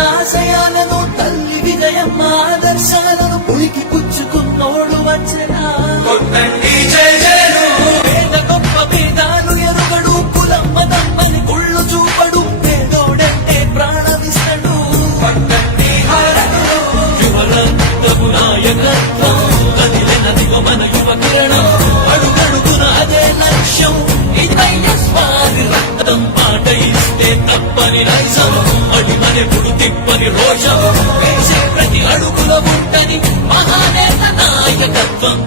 ఆశయాలను తల్లి విజయమ్మ ఆదర్శాలను పులికి పుచ్చుకున్నోడు వచ్చనా పేద గొప్ప భేదాలు ఎరుగడు కులమ్మ దమ్మని గుళ్ళు చూపడు పేదోడంటే ప్రాణమిస్తడు యువరంగము నాయకత్వం కదిలినదిగో మన యువ కిరణం అడుగడుగున అదే లక్ష్యం ఇది వైఎస్వారి రక్తం మాట ఇస్తే తప్పని నైజం అడిమనెప్పుడు తిప్పని రోషం వేసే ప్రతి అడుగులో ఉంటని మహానేత నాయకత్వం.